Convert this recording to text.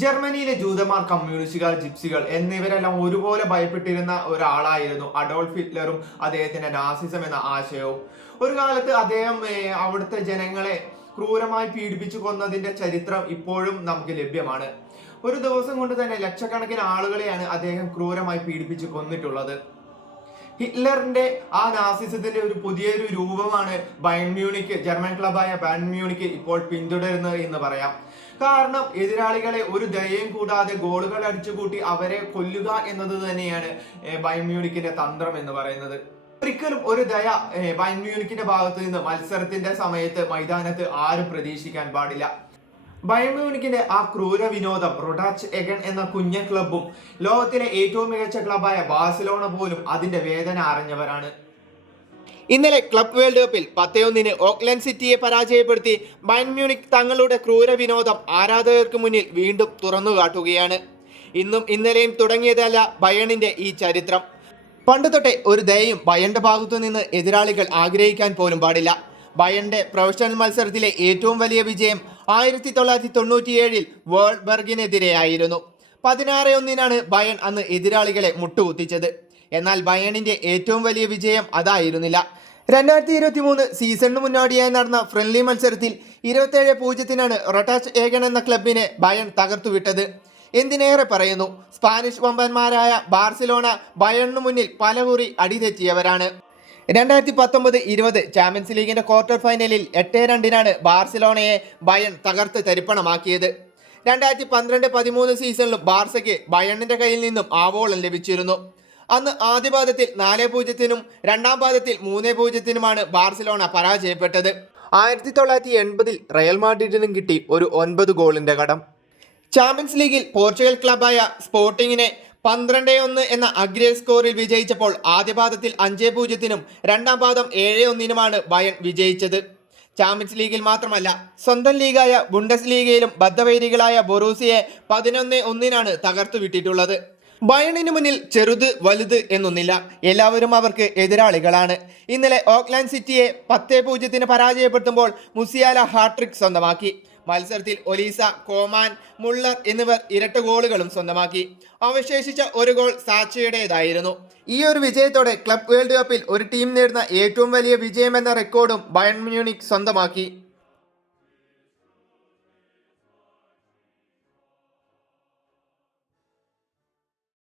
ജർമ്മനിയിലെ ജൂതന്മാർ, കമ്മ്യൂണിസ്റ്റുകൾ, ജിപ്സികൾ എന്നിവരെല്ലാം ഒരുപോലെ ഭയപ്പെട്ടിരുന്ന ഒരാളായിരുന്നു അഡോൾഫ് ഹിറ്റ്ലറും അദ്ദേഹത്തിന്റെ നാസിസം എന്ന ആശയവും. ഒരു കാലത്ത് അദ്ദേഹം അവിടുത്തെ ജനങ്ങളെ ക്രൂരമായി പീഡിപ്പിച്ചു കൊന്നതിന്റെ ചരിത്രം ഇപ്പോഴും നമുക്ക് ലഭ്യമാണ്. ഒരു ദിവസം കൊണ്ട് തന്നെ ലക്ഷക്കണക്കിന് ആളുകളെയാണ് അദ്ദേഹം ക്രൂരമായി പീഡിപ്പിച്ചു കൊന്നിട്ടുള്ളത്. ഹിറ്റ്ലറിന്റെ ആ നാസിസത്തിന്റെ ഒരു പുതിയൊരു രൂപമാണ് ബയൺ മ്യൂണിക്ക്, ജർമ്മൻ ക്ലബായ ബയൺ മ്യൂണിക്ക് ഇപ്പോൾ പിന്തുടരുന്നത് എന്ന് പറയാം. കാരണം എതിരാളികളെ ഒരു ദയയും കൂടാതെ ഗോളുകൾ അടിച്ചുകൂട്ടി അവരെ കൊല്ലുക എന്നത് തന്നെയാണ് ബയൺ മ്യൂണിക്കിന്റെ തന്ത്രം എന്ന് പറയുന്നത്. ഒരിക്കലും ഒരു ദയ ബയൺ മ്യൂണിക്കിന്റെ ഭാഗത്ത് നിന്ന് മത്സരത്തിന്റെ സമയത്ത് മൈതാനത്ത് ആരും പ്രതീക്ഷിക്കാൻ പാടില്ല. ബയൺ മ്യൂണിക്കിന്റെ ആ ക്രൂര വിനോദം റൊട്ടാച്ച് എഗൻ എന്ന കുഞ്ഞൻ ക്ലബും ലോകത്തിലെ ഏറ്റവും മികച്ച ക്ലബായ ബാഴ്സലോണ പോലും അതിന്റെ വേദന അറിഞ്ഞവരാണ്. ഇന്നലെ ക്ലബ് വേൾഡ് കപ്പിൽ 10-1 ഓക്ലൻഡ് സിറ്റിയെ പരാജയപ്പെടുത്തി ബയൺ മ്യൂണിക് തങ്ങളുടെ ക്രൂര വിനോദം ആരാധകർക്ക് മുന്നിൽ വീണ്ടും തുറന്നു കാട്ടുകയാണ്. ഇന്നും ഇന്നലെയും തുടങ്ങിയതല്ല ബയണിന്റെ ഈ ചരിത്രം. പണ്ട് തൊട്ടേ ഒരു ദയയും ബയന്റെ ഭാഗത്തു നിന്ന് എതിരാളികൾ ആഗ്രഹിക്കാൻ പോലും പാടില്ല. ബയന്റെ പ്രൊഫഷണൽ മത്സരത്തിലെ ഏറ്റവും വലിയ വിജയം 1997 വോൾബർഗിനെതിരെയായിരുന്നു. 16-1 ബയൺ അന്ന് എതിരാളികളെ മുട്ടുകുത്തിച്ചത്. എന്നാൽ ബയണിന്റെ ഏറ്റവും വലിയ വിജയം അതായിരുന്നില്ല. 2023 സീസണിന് മുന്നോടിയായി നടന്ന ഫ്രണ്ട്ലി മത്സരത്തിൽ 27-0 റൊട്ടാച്ച് ഏഗൻ എന്ന ക്ലബിനെ ബയൺ തകർത്തുവിട്ടത്. എന്തിനേറെ പറയുന്നു, സ്പാനിഷ് വമ്പന്മാരായ ബാർസിലോണ ബയണിന് മുന്നിൽ പലകുറി അടിതെറ്റിയവരാണ്. 2019-20 ചാമ്പ്യൻസ് ലീഗിന്റെ ക്വാർട്ടർ ഫൈനലിൽ 8-2 ബാർസിലോണയെ ബയൺ തകർത്ത് തരിപ്പണമാക്കിയത്. 2012-13 സീസണിലും ബാർസയ്ക്ക് ബയണിന്റെ കയ്യിൽ നിന്നും ആവോളം ലഭിച്ചിരുന്നു. അന്ന് ആദ്യ പാദത്തിൽ 4-0 രണ്ടാം പാദത്തിൽ 3-0 ബാർസിലോണ പരാജയപ്പെട്ടത്. 1980 റയൽ മാഡ്രിഡിനും കിട്ടി ഒരു 9 ഗോളിന്റെ കടം. ചാമ്പ്യൻസ് ലീഗിൽ പോർച്ചുഗൽ ക്ലബായ സ്പോർട്ടിങ്ങിനെ 12-1 എന്ന അഗ്രേഡ് സ്കോറിൽ വിജയിച്ചപ്പോൾ ആദ്യ പാദത്തിൽ 5-0 രണ്ടാം പാദം 7-1 ബയൺ വിജയിച്ചത്. ചാമ്പ്യൻസ് ലീഗിൽ മാത്രമല്ല, സ്വന്തം ലീഗായ ബുണ്ടസ് ലീഗയിലും ബദ്ധവൈരികളായ ബൊറൂസിയെ 11-1 തകർത്തു വിട്ടിട്ടുള്ളത്. ബയണിന് മുന്നിൽ ചെറുത് വലുത് എന്നൊന്നില്ല, എല്ലാവരും അവർക്ക് എതിരാളികളാണ്. ഇന്നലെ ഓക്ലാൻഡ് സിറ്റിയെ 10-0 പരാജയപ്പെടുത്തുമ്പോൾ മുസിയാല ഹാട്രിക് സ്വന്തമാക്കി. മത്സരത്തിൽ ഒലീസ, കോമാൻ, മുള്ളർ എന്നിവർ ഇരട്ട ഗോളുകളും സ്വന്തമാക്കി. അവശേഷിച്ച ഒരു ഗോൾ സാച്ചയുടേതായിരുന്നു. ഈ ഒരു വിജയത്തോടെ ക്ലബ് വേൾഡ് കപ്പിൽ ഒരു ടീം നേടുന്ന ഏറ്റവും വലിയ വിജയമെന്ന റെക്കോർഡും ബയൺ മ്യൂണിക് സ്വന്തമാക്കി.